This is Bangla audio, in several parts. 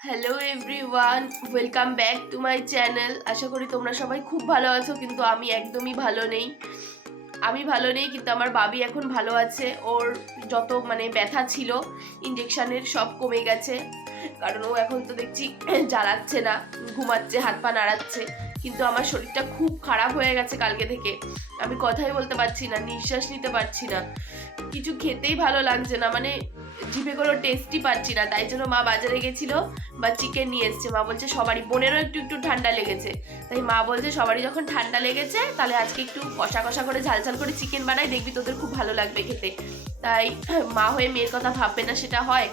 Hello everyone welcome back to my channel আশা করি তোমরা সবাই খুব ভালো আছো, কিন্তু আমি একদমই ভালো নেই। আমি ভালো নেই, কিন্তু আমার বাবি এখন ভালো আছে। ওর যত মানে ব্যথা ছিল ইঞ্জেকশানের সব কমে গেছে। কারণ ও এখন তো দেখছি জ্বালাচ্ছে না, ঘুমাচ্ছে, হাত পা নাড়াচ্ছে। কিন্তু আমার শরীরটা খুব খারাপ হয়ে গেছে কালকে থেকে। আমি কথাই বলতে পারছি না, নিঃশ্বাস নিতে পারছি না। কিছু খেতেই ভালো লাগছে না মানে জিভে কোনো টেস্টই পাচ্ছি না, তাই জন্য মা বাজারে গেছিল, বা চিকেন নিয়ে এসছে। মা বলছে, সবারই বোনেরও একটু একটু ঠান্ডা লেগেছে। তাই মা বলছে, সবারই যখন ঠান্ডা লেগেছে, তাহলে আজকে একটু কষা কষা করে, ঝাল ঝাল করে চিকেন বানাই, দেখবি তোদের খুব ভালো লাগবে খেতে। তাই মা হয়ে মেয়ের কথা ভাববে না, সেটা হয়।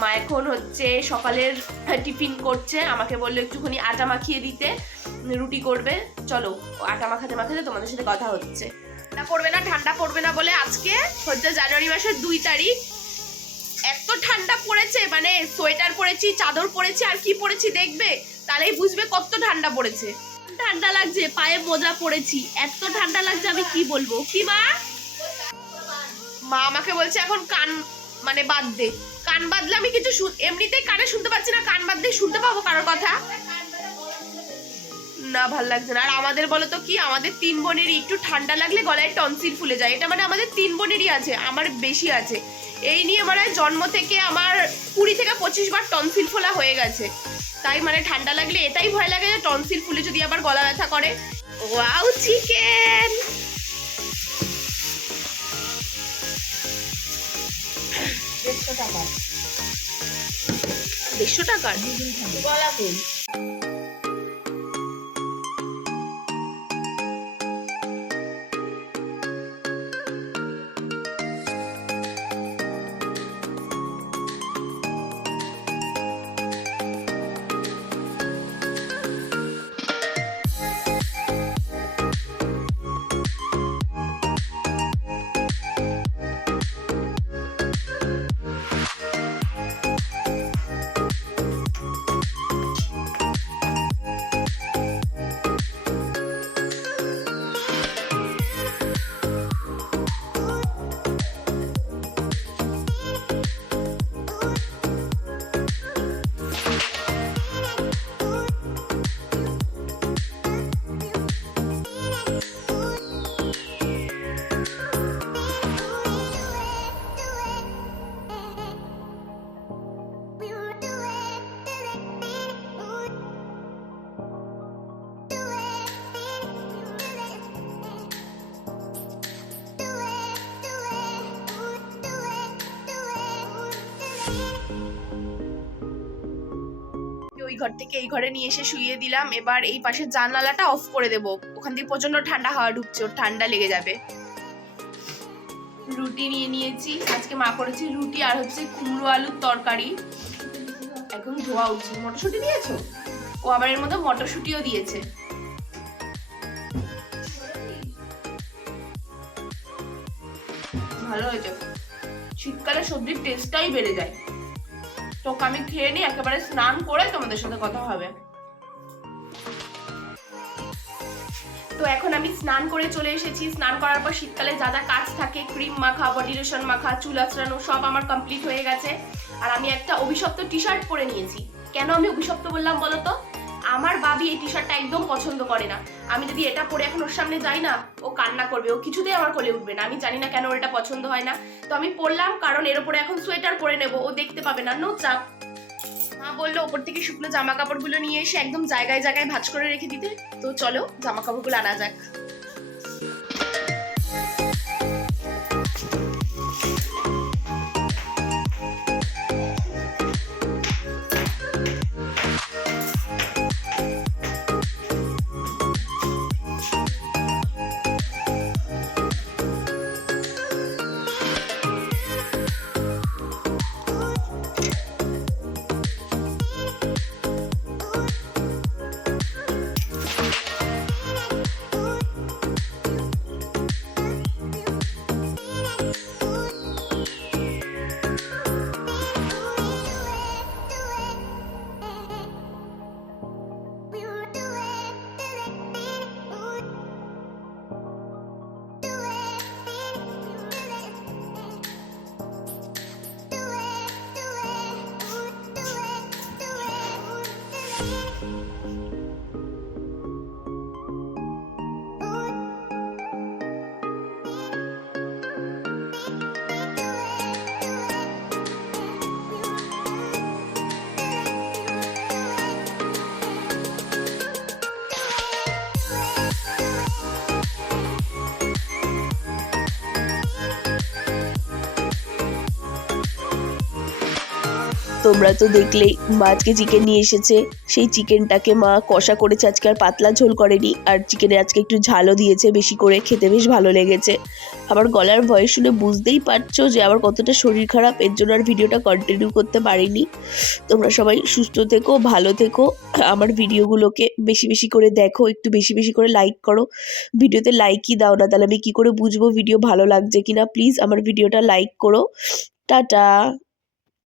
মা এখন হচ্ছে সকালের টিফিন করছে, আমাকে বলল একটুখানি আটা মাখিয়ে দিতে, রুটি করবে। চলো, আটা মাখাতে মাখাতে তোমাদের সাথে কথা হচ্ছে। ঠান্ডা পড়বে না, ঠান্ডা পড়বে না বলে আজকে হচ্ছে জানুয়ারি মাসের দুই তারিখ এত ঠান্ডা পড়েছে মানে সোয়েটার পরেছি, চাদর পরেছি, আর কি পরেছি দেখবে? তাহলেই বুঝবে কত ঠান্ডা পড়েছে। ঠান্ডা লাগছে, পায়ে মোজা পরেছি, এত ঠান্ডা লাগছে, আমি কি বলব? কি মা? মা আমাকে বলছে এখন কান মানে বাদ দে। কান বাদলে আমি কিছু এমনিতেই কানে শুনতে পাচ্ছি না, কান বাদ দিয়ে শুনতে পাবো কারোর কথা? না ভালো লাগছে না। আর আমাদের বলো তো কি আমাদের তিন বোনেরই একটু ঠান্ডা লাগলে গলায় টনসিল ফুলে যায়। এটা মানে আমাদের তিন বোনেরই আছে আমার বেশি আছে। এই নিয়ে মানে জন্ম থেকে আমার কুড়ি থেকে পঁচিশ বার টনসিল ফোলা হয়ে গেছে। তাই মানে ঠান্ডা লাগলে এটাই ভয় লাগে যে টনসিল ফুলে যদি আবার গলা ব্যথা করে। Wow chicken! দেড়শো টাকা। দেড়শো টাকার গলা ফুল। ঘর থেকে এই ঘরে নিয়ে এসে শুইয়ে দিলাম। এবার এই পাশের জানালাটা অফ করে দেব। ওখান থেকে প্রচণ্ড ঠান্ডা হাওয়া ঢুকছে, ওর ঠান্ডা লেগে যাবে। রুটি নিয়ে নিয়েছি। আজকে মা করেছি রুটি আর হচ্ছে কুমড়ো আলুর তরকারি। এখন ধোয়া উচিত। মটরশুঁটি দিয়েছ? ও আবার এর মধ্যে মটরশুঁটিও দিয়েছে। ভালো হয়েছে। শীতকালে সবজির টেস্টটাই বেড়ে যায়। তোকে আমি খেয়ে নিই একেবারে স্নান করে তোমাদের সাথে কথা হবে। তো এখন আমি স্নান করে চলে এসেছি। স্নান করার পর শীতকালে যা যা কাজ থাকে, ক্রিম মাখা বডি লোশন মাখা, চুল আচড়ানো, সব আমার কমপ্লিট হয়ে গেছে। আর আমি একটা অভিশপ্ত টি শার্ট পরে নিয়েছি। কেন আমি অভিশপ্ত বললাম বলো তো আমার বাবি এই টি শার্টটা একদম পছন্দ করে না। আমি যদি এটা পরে এখন ওর সামনে যাই না, ও কান্না করবে। ও কিছুতেই আমার কোলে উঠবে না। আমি জানি না কেন ওর এটা পছন্দ হয় না। তো আমি পরলাম, কারণ এর উপরে এখন সোয়েটার পরে নেব। ও দেখতে পাবে না। নো চাপ। মা বলল, ওপর থেকে শুকনো জামা কাপড়গুলো নিয়ে এসে একদম জায়গায় জায়গায় ভাঁজ করে রেখে দিতে। তো চলো জামা কাপড়গুলো আনা যাক। you তোমরা তো দেখলেই, মা আজকে চিকেন নিয়ে এসেছে। সেই চিকেনটাকে মা কষা করেছে, আজকে আর পাতলা ঝোল করেনি। আর চিকেনে আজকে একটু ঝালও দিয়েছে, বেশি করে খেতে বেশ ভালো লেগেছে। আমার গলার ভয়েস শুনে বুঝতেই পারছ যে আমার কতটা শরীর খারাপ, এর জন্য আর ভিডিওটা কন্টিনিউ করতে পারিনি। তোমরা সবাই সুস্থ থেকো, ভালো থেকো। আমার ভিডিওগুলোকে বেশি বেশি করে দেখো, একটু বেশি বেশি করে লাইক করো। ভিডিওতে লাইকই দাও না, তাহলে আমি কী করে বুঝব ভিডিও ভালো লাগছে কিনা? প্লিজ আমার ভিডিওটা লাইক করো। টাটা!